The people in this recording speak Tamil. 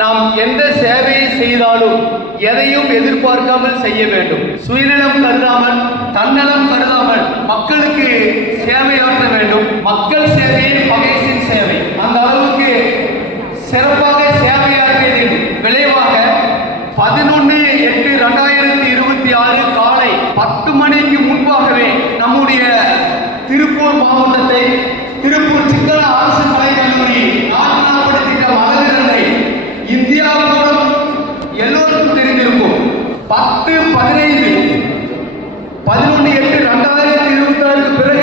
நாம் எந்த சேவையை செய்தாலும் எதையும் எதிர்பார்க்காமல் செய்ய வேண்டும். சுயநலம் கருதாமல், தன்னலம் கருதாமல் மக்களுக்கு சேவையாற்ற வேண்டும். மக்கள் சேவையே மகேஷின் சேவை. அந்த அளவுக்கு சிறப்பாக சேவையாற்றியதின் விளைவாக 11/8/2026 காலை 10 மணிக்கு முன்பாகவே நம்முடைய திருப்பூர் மாவட்டத்தை திருப்பூர் சிக்கன அரசு கலைக் கல்லூரி நாட்டுப்படுத்திட்ட மகளிர்களை இந்தியா மூலம் எல்லோருக்கும் தெரிந்திருக்கும். 10/15/11/8/2026 பிறகு